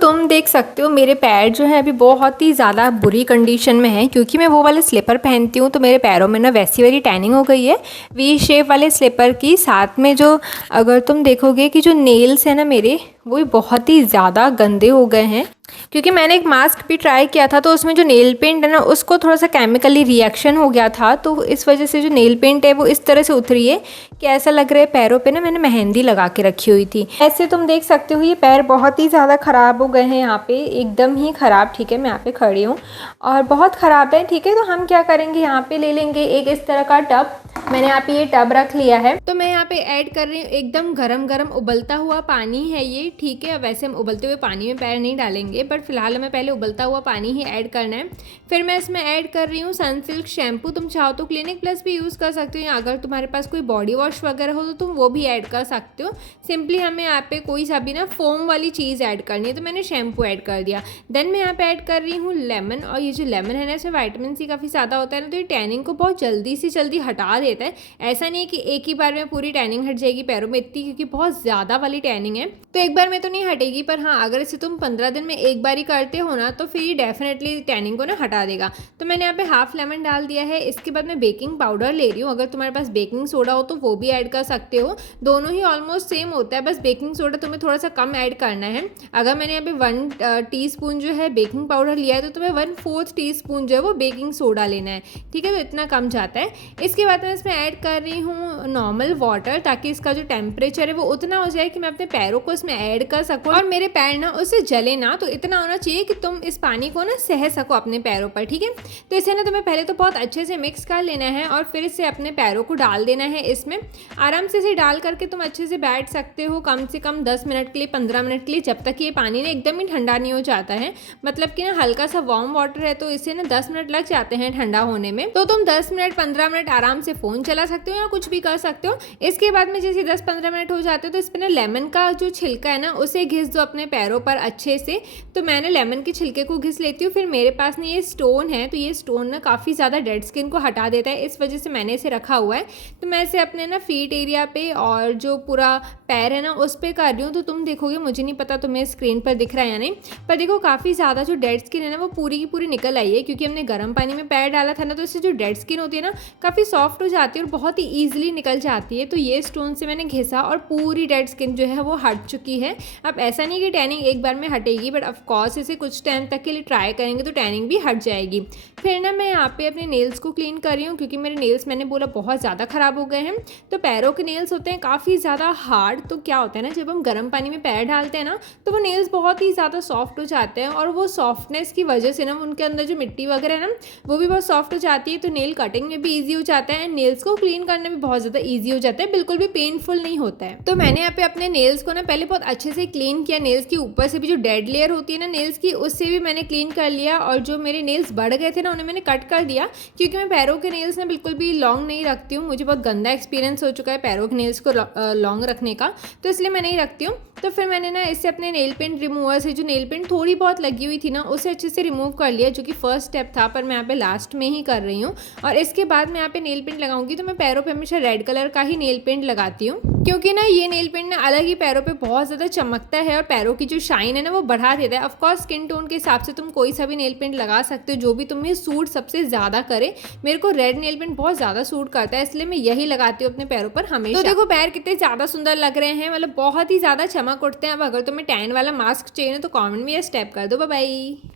तुम देख सकते हो मेरे पैर जो है अभी बहुत ही ज़्यादा बुरी कंडीशन में है, क्योंकि मैं वो वाले स्लीपर पहनती हूँ तो मेरे पैरों में ना वैसी वाली टैनिंग हो गई है वी शेप वाले स्लीपर की। साथ में जो अगर तुम देखोगे कि जो नेल्स है ना मेरे, वो भी बहुत ही ज़्यादा गंदे हो गए हैं, क्योंकि मैंने एक मास्क भी ट्राई किया था तो उसमें जो नेल पेंट है ना उसको थोड़ा सा केमिकली रिएक्शन हो गया था, तो इस वजह से जो नेल पेंट है वो इस तरह से उतरी है कि ऐसा लग रहा है पैरों पे ना मैंने मेहंदी लगा के रखी हुई थी। ऐसे तुम देख सकते हो ये पैर बहुत ही ज़्यादा ख़राब हो गए हैं, यहाँ पे एकदम ही ख़राब। ठीक है, मैं यहाँ पे खड़ी हूँ और बहुत ख़राब है। ठीक है, तो हम क्या करेंगे, यहाँ पे ले लेंगे एक इस तरह का टब। मैंने यहाँ पे ये टब रख लिया है, तो मैं यहाँ पे ऐड कर रही हूँ एकदम गरम गरम उबलता हुआ पानी है ये। ठीक है, वैसे हम उबलते हुए पानी में पैर नहीं डालेंगे, बट फिलहाल हमें पहले उबलता हुआ पानी ही ऐड करना है। फिर मैं इसमें ऐड कर रही हूँ सनसिल्क शैम्पू। तुम चाहो तो क्लिनिक प्लस भी यूज़ कर सकते हो, या अगर तुम्हारे पास कोई बॉडी वॉश वगैरह हो तो तुम वो भी ऐड कर सकते हो। सिंपली हमें यहाँ पे कोई सा भी ना फोम वाली चीज़ ऐड करनी है, तो मैंने शैम्पू ऐड कर दिया। देन मैं यहाँ पे ऐड कर रही हूँ लेमन, और ये जो लेमन है ना इसमें विटामिन सी काफ़ी ज़्यादा होता है ना, तो ये टैनिंग को बहुत जल्दी से जल्दी हटा देता है। ऐसा नहीं है कि एक ही बार में पूरी टैनिंग हट जाएगी पैरों में इतनी, क्योंकि बहुत ज़्यादा वाली टैनिंग है तो एक बार में तो नहीं हटेगी, पर हाँ अगर इसे तुम 15 दिन में एक बार ही करते हो ना तो फिर ये डेफिनेटली टैनिंग को ना हटा देगा। तो मैंने यहाँ पे हाफ लेमन डाल दिया है। इसके बाद मैं बेकिंग पाउडर ले रही हूँ, अगर तुम्हारे पास बेकिंग सोडा हो तो वो भी ऐड कर सकते हो। दोनों ही ऑलमोस्ट सेम होता है, बस बेकिंग सोडा तुम्हें थोड़ा सा कम ऐड करना है। अगर मैंने यहाँ पे 1 टीस्पून जो है बेकिंग पाउडर लिया है तो तुम्हें 1/4 टीस्पून जो है वो बेकिंग सोडा लेना है। ठीक है, तो इतना कम जाता है। इसके बाद मैं इसमें ऐड कर रही हूँ नॉर्मल वाटर, ताकि इसका जो टेम्परेचर है वो उतना हो जाए कि मैं अपने पैरों को इसमें ऐड कर सकूँ और मेरे पैर ना उससे जले ना। तो इतना होना चाहिए कि तुम इस पानी को ना सह सको अपने पैरों पर। ठीक है, तो इसे ना तुम्हें पहले तो बहुत अच्छे से मिक्स कर लेना है और फिर इसे अपने पैरों को डाल देना है। इसमें आराम से इसे डाल करके तुम अच्छे से बैठ सकते हो कम से कम 10 मिनट के लिए, 15 मिनट के लिए, जब तक ये पानी ना एकदम ही ठंडा नहीं हो जाता है। मतलब कि ना हल्का सा वार्म वाटर है तो इसे ना 10 मिनट लग जाते हैं ठंडा होने में, तो तुम 10 मिनट 15 मिनट आराम से फ़ोन चला सकते हो या कुछ भी कर सकते हो। इसके बाद में जैसे 10-15 मिनट हो जाते हो तो इस पर ना लेमन का जो छिलका है ना उसे घिस दो अपने पैरों पर अच्छे से। तो मैंने लेमन के छिलके को घिस लेती हूँ। फिर मेरे पास ना ये स्टोन है, तो ये स्टोन ना काफ़ी ज़्यादा डेड स्किन को हटा देता है, इस वजह से मैंने इसे रखा हुआ है। तो मैं इसे अपने ना फीट एरिया पे और जो पूरा पैर है ना उस पर कर रही हूँ। तो तुम देखोगे, मुझे नहीं पता तुम्हें स्क्रीन पर दिख रहा है या नहीं, पर देखो काफ़ी ज़्यादा जो डेड स्किन है ना वो पूरी की पूरी निकल आई है, क्योंकि हमने गर्म पानी में पैर डाला था ना, तो इससे जो डेड स्किन होती है ना काफ़ी सॉफ्ट हो जाती है और बहुत ही ईजिली निकल जाती है। तो ये स्टोन से मैंने घिसा और पूरी डेड स्किन जो है वो हट चुकी है। अब ऐसा नहीं कि टैनिंग एक बार में हटेगी, बट ऑफकोर्स इसे कुछ टाइम तक के लिए ट्राई करेंगे तो टैनिंग भी हट जाएगी। फिर ना मैं यहाँ पे अपने नेल्स को क्लीन कर रही हूँ, क्योंकि मेरे नेल्स मैंने बोला बहुत ज़्यादा ख़राब हो गए हैं। तो पैरों के नेल्स होते हैं काफ़ी ज़्यादा हार्ड, तो क्या होता है ना जब हम गर्म पानी में पैर डालते हैं ना तो वो नेल्स बहुत ही ज़्यादा सॉफ्ट हो जाते हैं, और वो सॉफ्टनेस की वजह से ना उनके अंदर जो मिट्टी वगैरह है ना वो भी बहुत सॉफ्ट हो जाती है। तो नेल कटिंग में भी ईजी हो जाता है एंड नेल्स को क्लीन करना भी बहुत ज़्यादा ईजी हो जाता है, बिल्कुल भी पेनफुल नहीं होता है। तो मैंने यहाँ पे अपने नेल्स को ना पहले बहुत अच्छे से क्लीन किया। नेल्स की ऊपर से भी जो डेड लेयर होती है ना नेल्स की, उससे भी मैंने क्लीन कर लिया, और जो मेरे नेल्स बढ़ गए थे ना उन्हें मैंने कट कर दिया, क्योंकि मैं पैरों के नेल्स ना बिल्कुल भी लॉन्ग नहीं रखती हूँ। मुझे बहुत गंदा एक्सपीरियंस हो चुका है पैरों के नेल्स को लॉन्ग रखने का, तो इसलिए मैं नहीं रखती हूँ। तो फिर मैंने ना इससे अपने नेल पेंट रिमूवर से जो नेल पेंट थोड़ी बहुत लगी हुई थी ना उसे अच्छे से रिमूव कर लिया, जो कि फर्स्ट स्टेप था, पर मैं यहाँ पे लास्ट में ही कर रही हूँ। और इसके बाद मैं यहाँ पे नेल पेंट लगाऊंगी, तो मैं पैरों पे हमेशा रेड कलर का ही नेल पेंट लगाती हूँ, क्योंकि ना ये नेल पेंट ना अलग ही पैरों पे बहुत ज़्यादा चमकता है और पैरों की जो शाइन है ना वो बढ़ा देता है। ऑफकोर्स स्किन टोन के हिसाब से तुम कोई सा भी नेल पेंट लगा सकते हो जो भी तुम्हें सूट सबसे ज़्यादा करे। मेरे को रेड नेल पेंट बहुत ज़्यादा सूट करता है, इसलिए मैं यही लगाती हूँ अपने पैरों पर हमेशा। तो देखो पैर कितने ज़्यादा सुंदर लग रहे हैं, मतलब बहुत ही ज़्यादा चमक उठते हैं। अब अगर तुम्हें टैन वाला मास्क चाहिए ना तो कॉमेंट में ये स्टेप कर दो। Bye bye.